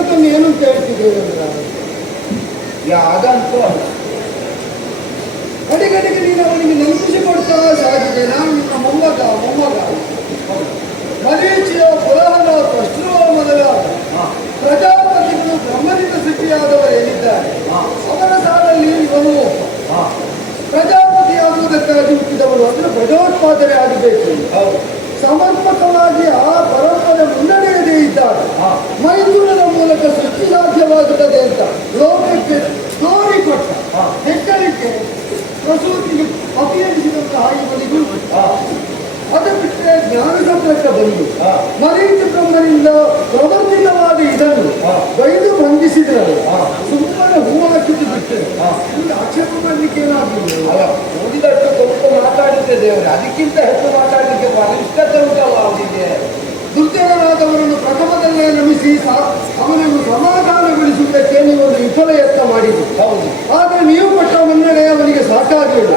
ಸಂಗತಿಯನ್ನು ಏನು ಅಂತ ಹೇಳ್ತಿದ್ದೇವೆ ಯಾಗಂತೂ ಅಲ್ಲ. ಅಡಿಗಡಿಗೆ ನೀನು ಅವನಿಗೆ ನಂಬಿಸಿ ಕೊಡ್ತಾ ಸಾಗಿದೆ. ನಾನು ನಿನ್ನ ಮೊಮ್ಮಗ ಮರೀಚಿಯ ಪುರಾಣ ಪ್ರಶ್ನವ ಮೊದಲಾದ ಪ್ರಜಾಪತಿಗಳು ಬ್ರಹ್ಮನಿಂದ ಸೃಷ್ಟಿಯಾದವರು ಏನಿದ್ದಾರೆ ಅವರ ಸಾಲಲ್ಲಿ ಇವನು ಪ್ರಜಾಪತಿಯಾಗುವುದಕ್ಕಾಗಿ ಹುಟ್ಟಿದವರು ಅಂದ್ರೆ ಪ್ರಜೋತ್ಪಾದನೆ ಆಗಬೇಕು. ಸಮರ್ಪಕವಾಗಿ ಆ ಪರಂಪರೆ ಮುನ್ನಡೆಯದೇ ಇದ್ದಾಗ ಮೈದುನದ ಮೂಲಕ ಸೃಷ್ಟಿ ಸಾಧ್ಯವಾಗುತ್ತದೆ ಅಂತ ಲೋಕಕ್ಕೆ ತೋರಿಕೊಟ್ಟ ಹೆಗ್ಗಳಿಕೆ ಪ್ರಸೂತಿಗೆ ಅಭಿಯನಿಸಿದಂತಹ ಇವನಿಗೂ ಅದು ಬಿಟ್ಟರೆ ಜ್ಞಾನ ಸಂಪರ್ಕ ಬಂದು ಮರೀಚ ಬ್ರಹ್ಮನಿಂದ ಪ್ರವರ್ತಿತವಾದ ಇದನ್ನು ಬೈದು ಬಂಧಿಸಿದ್ರಲ್ಲ ಸುಮ್ಮನೆ ಹೂವಾಕಿದ್ದು ಬಿಟ್ಟರೆ ಆಕ್ಷೇಪ ಮಾಡಲಿಕ್ಕೆ ಏನಾಗಲಿಲ್ಲ. ಓದಿದಷ್ಟು ಸ್ವಲ್ಪ ಮಾತಾಡಿದ್ದೆ ದೇವರು, ಅದಕ್ಕಿಂತ ಹೆಚ್ಚು ಮಾತಾಡಲಿಕ್ಕೆ ಇಷ್ಟತೆ ಉಂಟಲ್ಲ ಅವನಿಗೆ. ದುರ್ಜನರಾದವರನ್ನು ಪ್ರಥಮದಲ್ಲೇ ನಮಿಸಿ ಅವನನ್ನು ಸಮಾಧಾನಗೊಳಿಸುವುದಕ್ಕೆ ನೀವೊಂದು ವಿಫಲ ಯತ್ನ ಮಾಡಿದ್ರು. ಆದರೆ ನೀವು ಕೊಟ್ಟ ಮುನ್ನಡೆ ಅವನಿಗೆ ಸಾಕಾಗಲಿಲ್ಲ.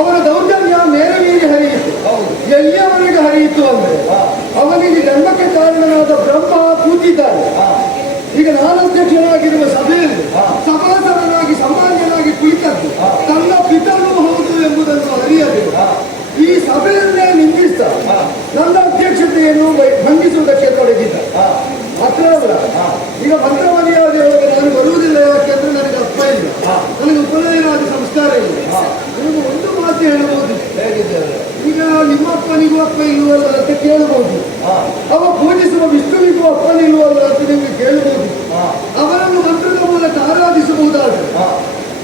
ಅವನ ದೌರ್ಜನ್ಯ ಮೇರೆ ಮೀರಿ ಹರಿಯಿತು. ಎಲ್ಲಿಯವರೆಗೆ ಹರಿಯಿತು ಅಂದ್ರೆ ಅವನಿಗೆ ಜನ್ಮಕ್ಕೆ ಕಾರಣನಾದ ಬ್ರಹ್ಮ ಕೂತಿದ್ದಾನೆ. ಈಗ ನಾನು ಅಧ್ಯಕ್ಷನಾಗಿರುವ ಸಭೆಯಲ್ಲಿ ಸಭಾಸದನಾಗಿ ಸಾಮಾನ್ಯನಾಗಿ ಕುಳಿತದ್ದು ತನ್ನ ಪಿತನೂ ಹೌದು ಎಂಬುದನ್ನು ಅರಿಯದೆ ಈ ಸಭೆಯನ್ನೇ ನಿಂದಿಸ್ತಾ ನನ್ನ ಅಧ್ಯಕ್ಷತೆಯನ್ನು ಭಂಗಿಸುವುದಕ್ಕೆ ತೊಡಗಿದ್ದ. ಮಾತ್ರವಲ್ಲ, ಈಗ ಮಂತ್ರ ಮರ್ಯಾದೆಯೊಳಗೆ ನಾನು ಬರುವುದಿಲ್ಲ. ಯಾಕೆಂದ್ರೆ ನನಗೆ ಅಪ್ಪ ಇಲ್ಲ, ನನಗೆ ಉಪನಯನಾದ ಸಂಸ್ಕಾರ ಇಲ್ಲ. ನನಗೆ ಒಂದು ಮಾತು ಹೇಳಬಹುದು, ಈಗ ನಿಮ್ಮ ಅಪ್ಪನಿಗೂ ಅಪ್ಪ ಇಲ್ಲವಲ್ಲ ಅಂತ ಕೇಳಬಹುದು. ಅವ ಪೂಜಿಸುವ ವಿಷ್ಣುವಿಗೂ ಅಪ್ಪನಿಲ್ವಲ್ಲ ಅಂತ ನಿಮಗೆ ಕೇಳಬಹುದು. ಅವರನ್ನು ಮಂತ್ರದ ಮೂಲಕ ಆರಾಧಿಸಬಹುದಾದ್ರೆ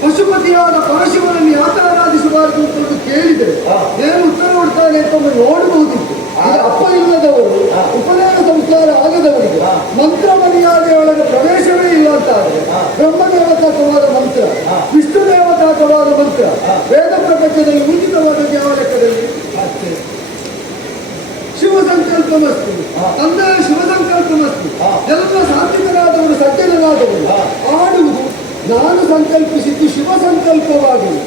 ಪಶುಪತಿಯಾದ ಪರಶಿವನನ್ನು ಯಾಕೆ ಆರಾಧಿಸಬಾರದು ಅಂತ ಕೇಳಿದರೆ ಏನು ಉತ್ತರ ಕೊಡ್ತಾನೆ ಅಂತ ನೋಡಬಹುದಿತ್ತು. ಅಪ್ಪ ಇಲ್ಲದವರು ಉಪನಯನ ಸಂಸ್ಕಾರ ಆಗದವರಿಗೆ ಮಂತ್ರ ಮರ್ಯಾದೆಯೊಳಗೆ ಪ್ರವೇಶವೇ ಇಲ್ಲ ಅಂತ ಆದ್ರೆ ಬ್ರಹ್ಮದೇವತಾಕವಾದ ಮಂತ್ರ, ವಿಷ್ಣು ದೇವತಾಕವಾದ ಮಂತ್ರ ವೇದ ಪ್ರಪಂಚದಲ್ಲಿ ಉಚಿತವಾದದ್ದು ಯಾವ ಲೆಕ್ಕದಲ್ಲಿ? ಶಿವಸಂಕಲ್ಪಮಸ್ತು ಅಂದ್ರೆ ಶಿವಸಂಕಲ್ಪಮಸ್ತು. ಎಲ್ಲ ಸಾತ್ವಿಕರಾದವರು ಸಜ್ಜನರಾದವರು ಆಡುವುದು ನಾನು ಸಂಕಲ್ಪಿಸಿದ್ದು ಶಿವ ಸಂಕಲ್ಪವಾಗಲಿ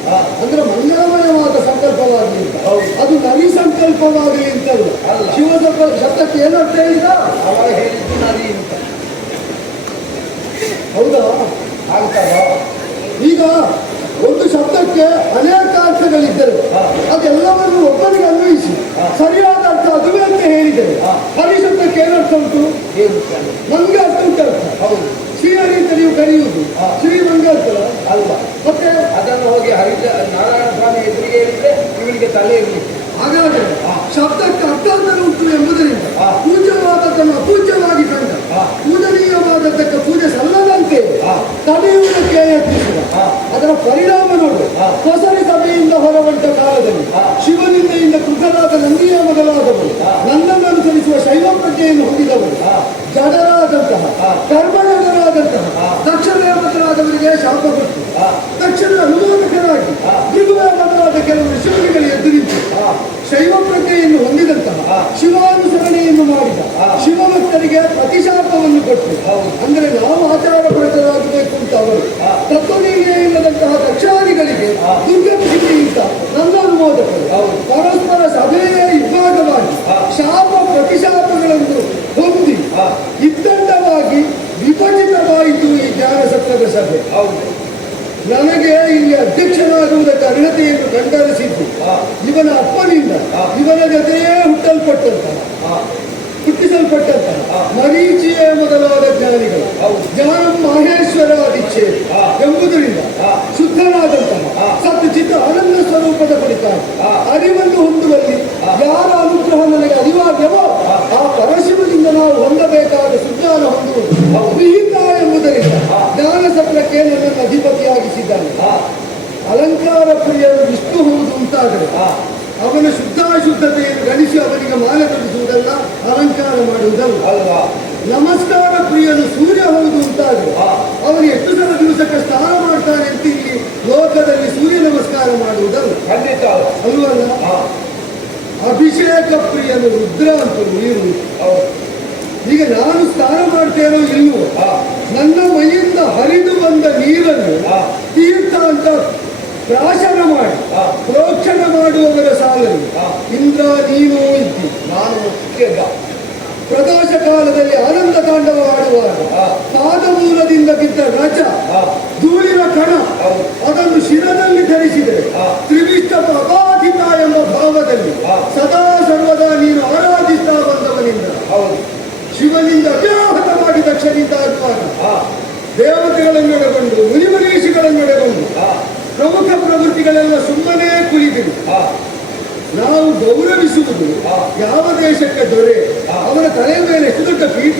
ಅಂದ್ರೆ ಮಂಗಳಮಯವಾದ ಸಂಕಲ್ಪವಾಗಲಿ ಅಂತ, ಅದು ನರಿ ಸಂಕಲ್ಪವಾಗಲಿ ಅಂತಲ್ಲ. ಶಿವ ಶಬ್ದಕ್ಕೆ ಏನು ಅರ್ಥ ಹೇಳಿದ? ಅವಾಗ ಹೇಳಿದ್ದು ನರಿ ಅಂತ. ಹೌದಾ? ಆಗ್ತದ? ಈಗ ಒಂದು ಶಬ್ದಕ್ಕೆ ಅನೇಕ ಅರ್ಥಗಳಿದ್ದರೆ ಅದೆಲ್ಲವನ್ನು ಒಬ್ಬನಿಗೆ ಅನ್ವಯಿಸಿ ಸರಿಯಾದ ಅರ್ಥ ಅದುವೇ ಅಂತ ಹೇಳಿದರೆ ಹರಿ ಶಬ್ದಕ್ಕೆ ಏನು ಅರ್ಥ ಉಂಟು? ನಂಗೆ ಅರ್ಥ ಉಂಟು ಅರ್ಥ. ಹೌದು, ಶ್ರೀಹರಿ ಅಂತ ನೀವು ಕರೆಯುವುದು ಶ್ರೀಮಂಗ ಅಲ್ಲ. ಮತ್ತೆ ಅದನ್ನು ಹೋಗಿ ನಾರಾಯಣ ಸ್ವಾಮಿ ಎದುರಿಗೆ ಹೇಳಿದ್ರೆ ಇವನಿಗೆ ತಲೆ ಇರಲಿಕ್ಕೆ. ಹಾಗಾದರೆ ಶಬ್ದಕ್ಕೆ ಅರ್ಥಾಂತರ ಉಂಟು ಎಂಬುದರಿಂದ ಪೂಜ್ಯವಾದದ್ದನ್ನು ಅಪೂಜ್ಯವಾಗಿ ಕಂಡ, ಪೂಜನೀಯವಾದದ್ದಕ್ಕೆ ಪೂಜೆ ಸಲ್ಲದಂತೆ ತಡೆಯುವುದಕ್ಕೆ ಯತ್ನಿಸಿದ. ಅದರ ಪರಿಣಾಮ ನೋಡು. ಹೊಸರಿ ಸಭೆಯಿಂದ ಹೊರಬಂದ ಕಾಲದಲ್ಲಿ ಶಿವನಿಂದೆಯಿಂದ ಕೃತರಾದ ನಂದಿಯ ಮೊದಲಾದವರು ನನ್ನನ್ನು ಅನುಸರಿಸುವ ಶೈವ ಪ್ರಜ್ಞೆಯನ್ನು ಹೊಂದಿದವರು ಜಡರಾದಂತಹ ಕರ್ಮಜಡರಾದಂತಹ ದಕ್ಷದೇವತರಾದವರಿಗೆ ಶಾಪ ಕೊಟ್ಟು ದಕ್ಷಿಣ ಅನುಮೋದಕರಾಗಿ ಭೃಗುದೇವತರಾದ ಕೆಲವು ಋಷಿಗಳಿಗೆ ಎದ್ದು ನಿಂತು ಶೈವ ಪ್ರಜ್ಞೆಯನ್ನು ಹೊಂದಿದಂತಹ ಶಿವಾನುಸರಣೆಯನ್ನು ಮಾಡಿದ ಶಿವಭಕ್ತರಿಗೆ ಪ್ರತಿಶಾಪವನ್ನು ಕೊಟ್ಟು ಅಂದರೆ ನಾವು ಆಚಾರಪರಿತರಾಗಬೇಕು ಅಂತ ಅವರು ತತ್ವನೀಯ ಇಲ್ಲದಂತಹ ದಕ್ಷಾದಿಗಳಿಗೆ ದುರ್ಗತಿಯಿಂದ ನನ್ನ ಅನುಮೋದಕರು ಪರಸ್ಪರ ಸಭೆಯೇ ಇಬ್ಬಾಗವಾಗಿ ಶಾಪ ಪ್ರತಿಶಾಪಗಳನ್ನು ಹೊಂದಿ ಇದ್ದಂಡವಾಗಿ ವಿಭಜಿತವಾಯಿತು ಈ ಜ್ಞಾನ ಸತ್ರದ ಸಭೆ. ನನಗೆ ಇಲ್ಲಿ ಅಧ್ಯಕ್ಷನಾಗುವುದಕ್ಕೆ ಅರ್ಹತೆಯನ್ನು ಕಂಡರಿಸಿದ್ದು ಇವನ ಅಪ್ಪನಿಂದ ಇವನ ಜೊತೆಯೇ ಹುಟ್ಟಿಸಲ್ಪಟ್ಟಂತಹ ಮರೀಚಿಯೇ ಮೊದಲಾದ ಜ್ಞಾನಿಗಳು ಜ್ಞಾನ ಮಹೇಶ್ವರ ದೀಕ್ಷೆ ಎಂಬುದರಿಂದ ಶುದ್ಧನಾದಂತಹ ಸತ್ ಚಿತ್ತ ಆನಂದ ಸ್ವರೂಪದ ಕುರಿತಾಗಿ ಅರಿವನ್ನು ಹೊಂದುವಲ್ಲಿ ಯಾರ ಅನುಗ್ರಹ ನನಗೆ ಅರಿವಾಗ್ಯವೋ ಆ ಪರಶಿವನಿಂದ ನಾವು ಹೊಂದಬೇಕಾದ ಸುಜ್ಞಾನ ಹೊಂದುವುದು ವಿಹಿತ ಎಂಬುದರಿಂದ ಜ್ಞಾನ ಸತ್ರಕ್ಕೆ ನನ್ನನ್ನು ಅಧಿಪತಿಯಾಗಿಸಿದ್ದಾನೆ. ಅಲಂಕಾರ ಪ್ರಿಯರು ವಿಷ್ಣು ಹೌದು ಅಂತಾದರೆ ಅವನ ಶುದ್ಧಾಶುದ್ಧತೆಯನ್ನು ಗಣಿಸಿ ಅವನಿಗೆ ಮಾಲೆ ತೊಡಿಸುವುದಲ್ಲ, ಅಲಂಕಾರ ಮಾಡುವುದಲ್ಲ. ನಮಸ್ಕಾರ ಪ್ರಿಯನು ಸೂರ್ಯ ಹೌದು ಅಂತಾದರೆ ಅವನು ಎಷ್ಟು ಸಲ ದಿವಸಕ್ಕೆ ಸ್ನಾನ ಮಾಡ್ತಾನೆ ಅಂತ ಇಲ್ಲಿ ಲೋಕದಲ್ಲಿ ಸೂರ್ಯ ನಮಸ್ಕಾರ ಮಾಡುವುದಲ್ಲ. ಖಂಡಿತ ಅಲ್ವಲ್ಲ? ಅಭಿಷೇಕ ಪ್ರಿಯನು ರುದ್ರ ಅಂತ ನೀರು. ಈಗ ನಾನು ಸ್ನಾನ ಮಾಡ್ತೇನೋ ಇಲ್ವೋ ನನ್ನ ಮೈಯಿಂದ ಹರಿದು ಬಂದ ನೀರನ್ನು ತೀರ್ಥ ಅಂತ ಪ್ರಾಶನ ಮಾಡಿ ಪ್ರೋಕ್ಷಣ ಮಾಡುವವರ ಸಾಲಲ್ಲಿ ಇಂದ್ರ ನೀನು ಇದ್ದಿ, ನಾನು ಮುಖ್ಯದ ಪ್ರದೋಷ ಕಾಲದಲ್ಲಿ ಆನಂದ ತಾಂಡವ ಆಡುವಾಗ ಪಾದ ಇದ್ದ ರಜ ಹಾ. ಧೂಳಿನ ಕಣ ಹೌದು. ಅದನ್ನು ಶಿರದಲ್ಲಿ ಧರಿಸಿದರೆ ಹಾ. ತ್ರಿವಿಷ್ಟ ಅಬಾಧಿತ ಎಂಬ ಭಾವದಲ್ಲಿ ಹಾ. ಸದಾ ಸರ್ವದಾ ನೀನು ಆರಾಧಿಸ್ತಾ ಬಂದವನಿಂದ ಹೌದು. ಶಿವನಿಂದ ಅವ್ಯಾಹತವಾಗಿ ದಕ್ಷನಿಂದಾಗುವಾಗ ಹಾ. ದೇವತೆಗಳನ್ನೊಳಗೊಂಡು ಮುನಿಮನೀಷಿಗಳನ್ನೊಳಗೊಂಡು ಹಾ. ಪ್ರಮುಖ ಪ್ರವೃತ್ತಿಗಳೆಲ್ಲ ಸುಮ್ಮನೆ ಕುಳಿತಿರು. ಹಾ. ನಾವು ಗೌರವಿಸುವುದು ಹಾ. ಯಾವ ದೇಶಕ್ಕೆ ದೊರೆ ಹಾ. ಅವರ ತಲೆಯ ಮೇಲೆ ಎಷ್ಟು ದೊಡ್ಡ ಪೀಠ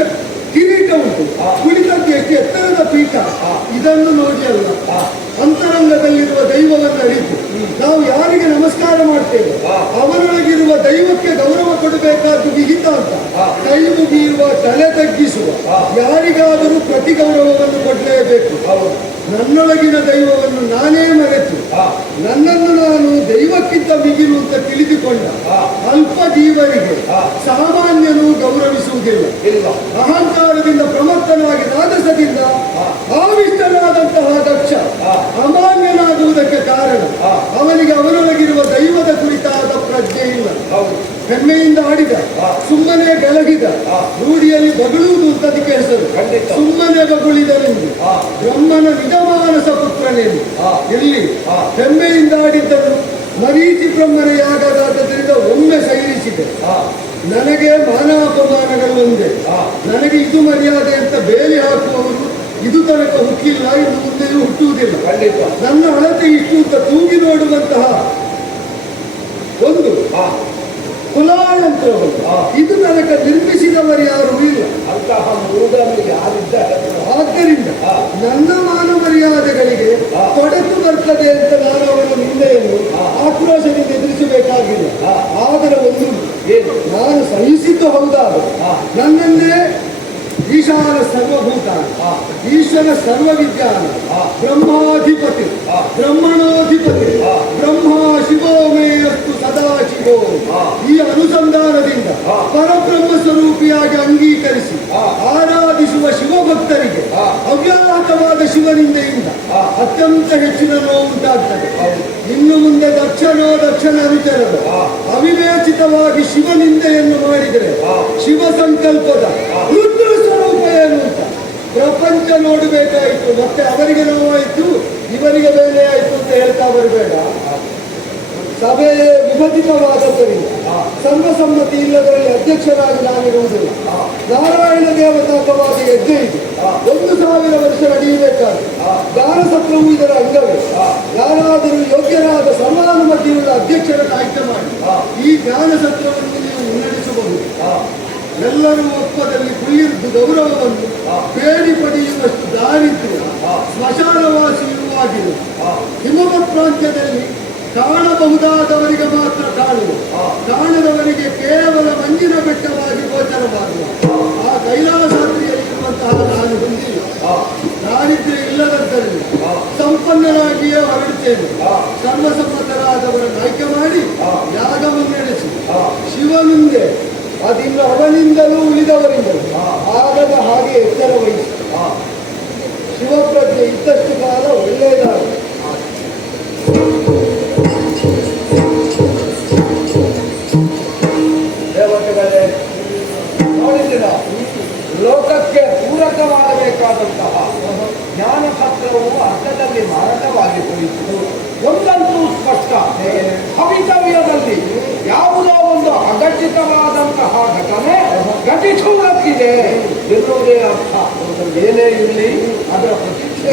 ಕಿರೀಟ ಉಂಟು, ಹಾ. ಕುಳಿತದ್ದು ಎಷ್ಟು ಎತ್ತರದ ಪೀಠ, ಹಾ. ಇದನ್ನು ನೋಡಿ ಅಲ್ಲ. ಹಾ. ಅಂತರಂಗದಲ್ಲಿರುವ ದೈವವನ್ನು ಅರಿತು ನಾವು ಯಾರಿಗೆ ನಮಸ್ಕಾರ ಮಾಡ್ತೇವೆ ಹಾ. ಅವನೊಳಗಿರುವ ದೈವಕ್ಕೆ ಗೌರವ ಕೊಡಬೇಕಾದ್ದು ವಿಹಿತ ಅಂತ. ಹಾ. ಕೈ ಮುಗಿಯುವ ತಲೆ ತಗ್ಗಿಸುವ ಹಾ. ಯಾರಿಗಾದರೂ ಪ್ರತಿ ಗೌರವವನ್ನು ಕೊಡಲೇಬೇಕು. ಹೌದು. ನನ್ನೊಳಗಿನ ದೈವವನ್ನು ನಾನೇ ಮರೆತು ಹಾ. ನನ್ನನ್ನು ನಾನು ದೈವಕ್ಕಿಂತ ಮಿಗಿಲು ಅಂತ ತಿಳಿದುಕೊಂಡ ಹಾ. ಅಲ್ಪ ಜೀವನಿಗೆ ಹಾ. ಸಾಮಾನ್ಯನು ಗೌರವಿಸುವುದಿಲ್ಲ. ಇಲ್ಲ. ಅಹಂಕಾರದಿಂದ ಪ್ರಮತ್ತನಾಗಿ ರಾಜಸದಿಂದ ಹಾ. ಆವಿಷ್ಟನಾದಂತಹ ದಕ್ಷ ಹಾ. ಅಮಾನ್ಯನಾಗುವುದಕ್ಕೆ ಕಾರಣ ಹಾ. ಅವನಿಗೆ ಅವನೊಳಗಿರುವ ದೈವದ ಕುರಿತಾದ ಪ್ರಜ್ಞೆ ಇಲ್ಲ. ಹೌದು. ಹೆಮ್ಮೆಯಿಂದ ಆಡಿದ, ಹಾ. ಸುಮ್ಮನೆ ಬೆಳಗಿದ, ಹಾ. ರೂಢಿಯಲ್ಲಿ ಬಗಳುವುದು ಅಂತ ಅದಕ್ಕೆ ಹೆಸರು. ಖಂಡಿತ. ಸುಮ್ಮನೆ ಬಗುಳಿದನೆಂದು ಹಾ. ಬ್ರಹ್ಮನ ನಿಜಮಾನಸ ಪುತ್ರನೇನು ಹಾ. ಇಲ್ಲಿ ಹಾ. ಹೆಮ್ಮೆಯಿಂದ ಆಡಿದ್ದನು. ಮರೀಚಿ ಬ್ರಹ್ಮನ ಯಾಗದಾದ್ದರಿಂದ ಒಮ್ಮೆ ಸೈರಿಸಿದೆ. ಹಾ. ನನಗೆ ಮಾನ ಅಪಮಾನಗಳು ಒಂದೇ. ಹಾ. ನನಗೆ ಇದು ಮರ್ಯಾದೆ ಅಂತ ಬೇಲಿ ಹಾಕುವವರು ಇದು ತನಕ ಹುಟ್ಟಿಲ್ಲ, ಇನ್ನು ಮುಂದೆಯೂ ಹುಟ್ಟುವುದಿಲ್ಲ. ಖಂಡಿತ. ನನ್ನ ಅಳತೆ ಇಷ್ಟು ಅಂತ ತೂಗಿ ನೋಡುವಂತಹ ಒಂದು ಹಾ. ಕುಲಾಯಂತ್ರವನ್ನು ಹಾ. ಇದು ತನಕ ನಿರ್ಮಿಸಿದವರು ಯಾರೂ ಇಲ್ಲ. ಅಂತಹ ಮೃಗನು ಯಾರಿದ್ದಾರೆ? ಆದ್ದರಿಂದ ಹಾ. ನನ್ನ ಮಾನ ಮರ್ಯಾದೆಗಳಿಗೆ ಹಾ. ತೊಡಕು ಬರ್ತದೆ ಅಂತ ನಾನು ಅವರ ನಿಂದೆಯನ್ನು ಹಾ. ಆಕ್ರೋಶದಿಂದ ಎದುರಿಸಬೇಕಾಗಿಲ್ಲ. ಹಾ. ಆದರೆ ಒಂದು ಏನು? ನಾನು ಸಹಿಸಿದ್ದು ಹೌದಾದರೆ ಹಾ. ನನ್ನನ್ನೇ ಈಶಾನ ಸರ್ವಭೂತ, ಹಾ. ಈಶ್ವರ ಸರ್ವವಿಜ್ಞಾನ, ಹಾ. ಬ್ರಹ್ಮಾಧಿಪತಿ, ಹಾ. ಬ್ರಹ್ಮಣೋಧಿಪತಿ, ಹಾ. ಬ್ರಹ್ಮ ಶಿವೋ ಮೇ ಅಸ್ತು ಸದಾ ಶಿವೋ, ಹಾ. ಈ ಅನುಸಂಧಾನದಿಂದ ಹಾ. ಪರಬ್ರಹ್ಮ ಸ್ವರೂಪಿಯಾಗಿ ಅಂಗೀಕರಿಸಿ ಹಾ. ಆರಾಧಿಸುವ ಶಿವಭಕ್ತರಿಗೆ ಹಾ. ಅವ್ಯಾಹತವಾದ ಶಿವನಿಂದೆಯಿಂದ ಹಾ. ಅತ್ಯಂತ ಹೆಚ್ಚಿನ ನೋವು ಉಂಟಾಗ್ತದೆ. ಹೌದು. ಇನ್ನು ಮುಂದೆ ದಕ್ಷನೋ ದಕ್ಷನ ಅನುಚರರು ಹಾ. ಅವಿವೇಚಿತವಾಗಿ ಶಿವನಿಂದೆಯನ್ನು ಮಾಡಿದರೆ ಹಾ. ಶಿವ ಸಂಕಲ್ಪದ ಹಾ. ರುದ್ರ ಸ್ವರೂಪ ಏನು ಅಂತ ಪ್ರಪಂಚ ನೋಡಬೇಕಾಯಿತು. ಮತ್ತೆ ಅವರಿಗೆ ನೋವಾಯಿತು, ಇವರಿಗೆ ಬೇರೆ ಆಯಿತು ಅಂತ ಹೇಳ್ತಾ ಬರಬೇಡ. ಸಭೆಯೇ ವಿಭಜಿತವಾದದ್ದರಿಂದ ಹಾ. ಸರ್ವಸಮ್ಮತಿ ಇಲ್ಲದರಲ್ಲಿ ಅಧ್ಯಕ್ಷರಾಗಿ ನಾನಿರುವುದಿಲ್ಲ. ಹಾ. ನಾರಾಯಣ ದೇವತಾಕವಾದ ಯಜ್ಞ ಇದು ಹಾ. 1000 ವರ್ಷ ನಡೆಯಬೇಕಾದ್ರೆ ಹಾ. ದಾನಸತ್ರವು ಇದರ ಅಂಗವೇ. ಹಾ. ಯಾರಾದರೂ ಯೋಗ್ಯರಾದ ಸರ್ವಾನುಮತಿಯುಳ್ಳ ಅಧ್ಯಕ್ಷರನ್ನು ಆಯ್ಕೆ ಮಾಡಿ ಹಾ. ಈ ಜ್ಞಾನಸತ್ರವನ್ನು ನೀವು ಮುನ್ನಡೆಸಬಹುದು. ಹಾ. ಎಲ್ಲರೂ ಒಪ್ಪದಲ್ಲಿ ಕುಳಿಯಿದ್ದು ಗೌರವವನ್ನು ಹಾ. ಬೇಡಿ ಪಡೆಯುವಷ್ಟು ದಾರಿದ್ರ್ಯ ಹಾ. ಸ್ಮಶಾನವಾಸಿಯೂ ಆಗಿದೆ. ಹಾ. ಹಿಮವತ್ ಪ್ರಾಂತ್ಯದಲ್ಲಿ ಕಾಣಬಹುದಾದವರಿಗೆ ಮಾತ್ರ ಕಾಣುವ, ಹಾ. ಕಾಣದವರಿಗೆ ಕೇವಲ ಮಂಜಿನ ಬೆಟ್ಟವಾಗಿ ಗೋಚರವಾಗುವ ಆ ಕೈಲಾಸಾದ್ರಿಯಲ್ಲಿರುವಂತಹ ನಾನು ಹೊಂದಿಲ್ಲ. ಹಾ. ದಾರಿದ್ರ್ಯ ಇಲ್ಲದದ್ದರಿಂದ ಹಾ. ಸಂಪನ್ನರಾಗಿಯೇ ಹೊರಡುತ್ತೇನೆ. ಹಾ. ಸರ್ವಸಮ್ಮತರಾದವರನ್ನು ಆಯ್ಕೆ ಮಾಡಿ ಹಾ. ಯಾಗವನ್ನು ನಡೆಸಿ ಹಾ. ಶಿವನಿಂದೆ ಅದಿನ್ನು ಅವನಿಂದಲೂ ಉಳಿದವರಿಂದಲೂ ಹಾ. ಆಗದ ಹಾಗೆ ಎಚ್ಚರ ವಹಿಸಿ ಹಾ. ಶಿವಪ್ರಜ್ಞೆ ಇದ್ದಷ್ಟು ಕಾಲ ಒಳ್ಳೆಯದಾಗಿ. ದೇವತೆಗಳೇ, ನೋಡಿದ್ದೀರಾ? ಲೋಕಕ್ಕೆ ಪೂರಕವಾಗಬೇಕಾದಂತಹ ಜ್ಞಾನ ಪತ್ರವು ಅರ್ಥದಲ್ಲಿ ಮಾರಾಟವಾಗಿ ಹೋಯಿತು. ಒಂದಂತೂ ಸ್ಪಷ್ಟ, ಭವಿತವ್ಯದಲ್ಲಿ ಯಾವುದೋ ಒಂದು ಅಘಟಿತವಾದಂತಹ ಘಟನೆ ಘಟಿಸುವುದಕ್ಕಿದೆ ಎನ್ನುವುದೇ ಅರ್ಥ. ಏನೇ ಇರಲಿ ಅದರ ಪ್ರತಿಷ್ಠೆ